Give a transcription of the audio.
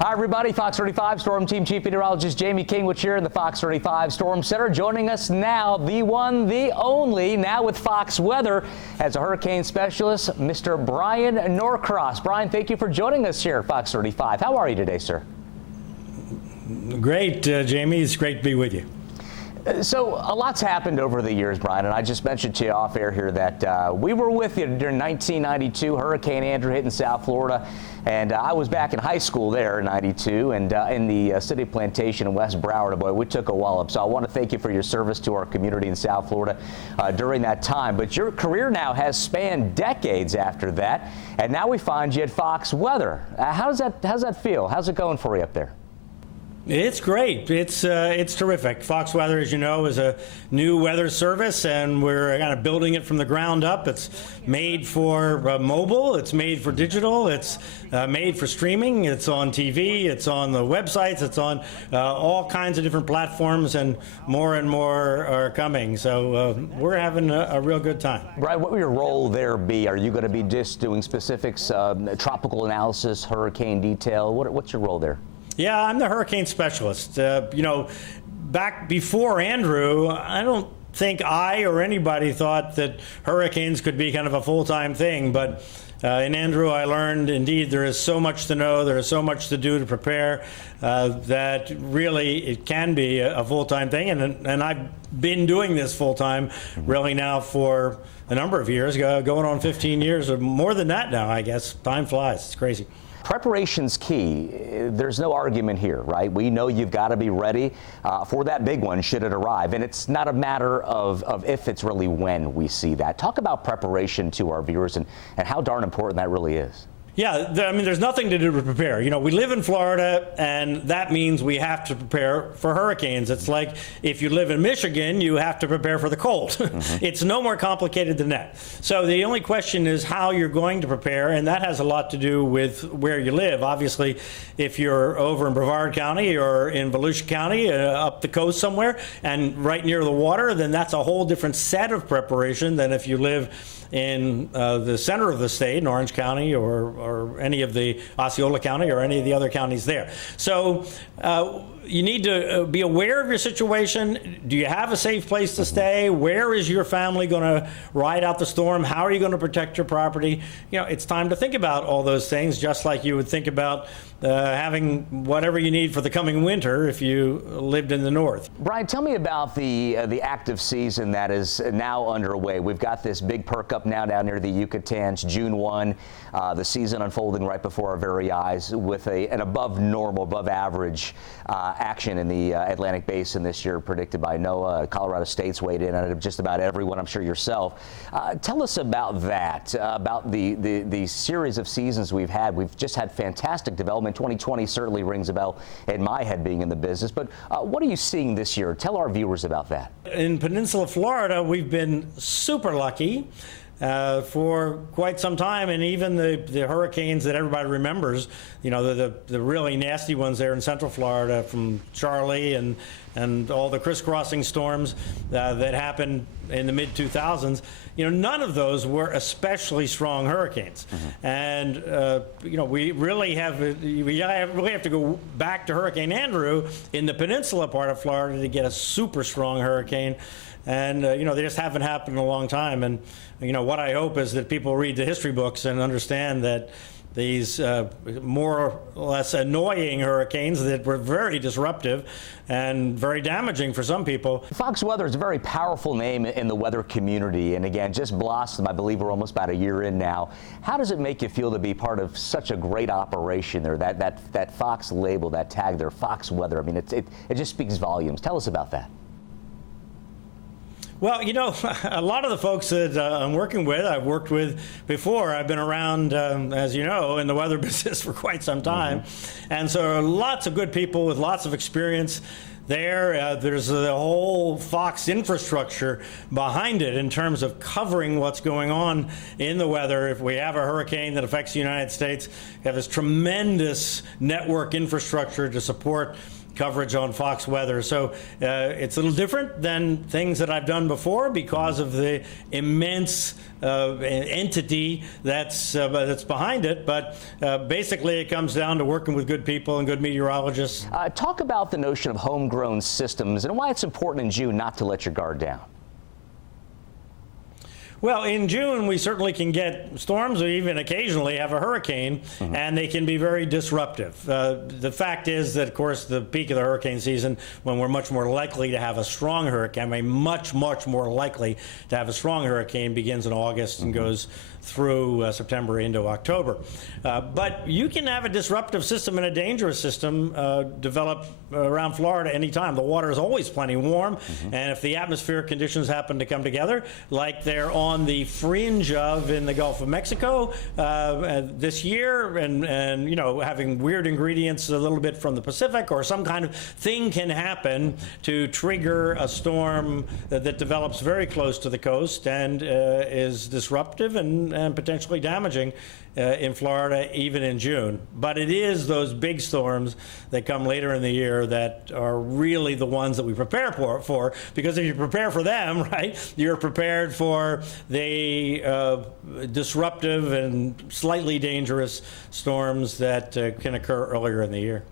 Hi, everybody. Fox 35 Storm Team Chief Meteorologist Jayme here in the Fox 35 Storm Center. Joining us now, the one, the only, now with Fox Weather as a hurricane specialist, Mr. Bryan Norcross. Bryan, thank you for joining us here at Fox 35. How are you today, sir? Great, Jayme. It's great to be with you. So a lot's happened over the years, Bryan, and I just mentioned to you off air here that we were with you during 1992, Hurricane Andrew hit in South Florida, and I was back in high school there in 92, and in the city of Plantation in West Broward. Boy, we took a wallop. So I want to thank you for your service to our community in South Florida during that time. But your career now has spanned decades after that, and now we find you at Fox Weather. How's that feel? How's it going for you up there? It's great. It's terrific. Fox Weather, as you know, is a new weather service, and we're kind of building it from the ground up. It's made for mobile. It's made for digital. It's made for streaming. It's on TV. It's on the websites. It's on all kinds of different platforms, and more are coming. So we're having a real good time. Bryan, what will your role there be? Are you going to be just doing specifics, tropical analysis, hurricane detail? What's your role there? Yeah, I'm the hurricane specialist. You know, back before Andrew, I don't think I or anybody thought that hurricanes could be kind of a full-time thing. But in Andrew, I learned, indeed, there is so much to know, there is so much to do to prepare, that really it can be a full-time thing. And I've been doing this full-time really now for a number of years, going on 15 years, or more than that now, I guess. Time flies. It's crazy. Preparation's key. There's no argument here, right? We know you've got to be ready for that big one should it arrive. And it's not a matter of if, it's really when we see that. Talk about preparation to our viewers and how darn important that really is. Yeah, I mean, there's nothing to do to prepare. You know, we live in Florida, and that means we have to prepare for hurricanes. It's like if you live in Michigan, you have to prepare for the cold. It's no more complicated than that. So the only question is how you're going to prepare, and that has a lot to do with where you live. Obviously, if you're over in Brevard County or in Volusia County, up the coast somewhere, and right near the water, then that's a whole different set of preparation than if you live in the center of the state, in Orange County or any of the Osceola County or any of the other counties there. So you need to be aware of your situation. Do you have a safe place to stay? Where is your family going to ride out the storm? How are you going to protect your property? You know, it's time to think about all those things, just like you would think about having whatever you need for the coming winter if you lived in the north. Bryan, tell me about the active season that is now underway. We've got this big perk up now down near the Yucatans, June 1, the season unfolding right before our very eyes with an above normal, above average action in the Atlantic Basin this year predicted by NOAA. Colorado State's weighed in on it, just about everyone, I'm sure yourself. Tell us about that, about the series of seasons we've had. We've just had fantastic development. 2020 certainly rings a bell in my head being in the business, but what are you seeing this year? Tell our viewers about that. In Peninsula Florida, we've been super lucky for quite some time, and even the hurricanes that everybody remembers, you know, the really nasty ones there in Central Florida from Charlie and all the crisscrossing storms that happened in the mid-2000s, you know, none of those were especially strong hurricanes. And, you know, we really have to go back to Hurricane Andrew in the peninsula part of Florida to get a super strong hurricane. And, you know, they just haven't happened in a long time. And, you know, what I hope is that people read the history books and understand that these more or less annoying hurricanes that were very disruptive and very damaging for some people. Fox Weather is a very powerful name in the weather community, and again, just blossomed. I believe we're almost about a year in now. How does it make you feel to be part of such a great operation there? That Fox label, that tag there, Fox Weather. I mean, it just speaks volumes. Tell us about that. Well, you know, a lot of the folks that I'm working with, I've worked with before. I've been around, as you know, in the weather business for quite some time. And so lots of good people with lots of experience there. There's a whole Fox infrastructure behind it in terms of covering what's going on in the weather. If we have a hurricane that affects the United States, we have this tremendous network infrastructure to support coverage on Fox Weather. So it's a little different than things that I've done before because of the immense entity that's behind it. But basically, it comes down to working with good people and good meteorologists. Talk about the notion of homegrown systems and why it's important in June not to let your guard down. Well, in June, we certainly can get storms or even occasionally have a hurricane, and they can be very disruptive. The fact is that, of course, the peak of the hurricane season, when we're much more likely to have a strong hurricane, much more likely to have a strong hurricane, begins in August and goes through September into October. But you can have a disruptive system and a dangerous system develop around Florida anytime. The water is always plenty warm, and if the atmospheric conditions happen to come together, like they're on the fringe of in the Gulf of Mexico this year, and you know, having weird ingredients a little bit from the Pacific, or some kind of thing can happen to trigger a storm that develops very close to the coast and is disruptive and potentially damaging in Florida, even in June. But it is those big storms that come later in the year that are really the ones that we prepare for, because if you prepare for them, right, you're prepared for the disruptive and slightly dangerous storms that can occur earlier in the year.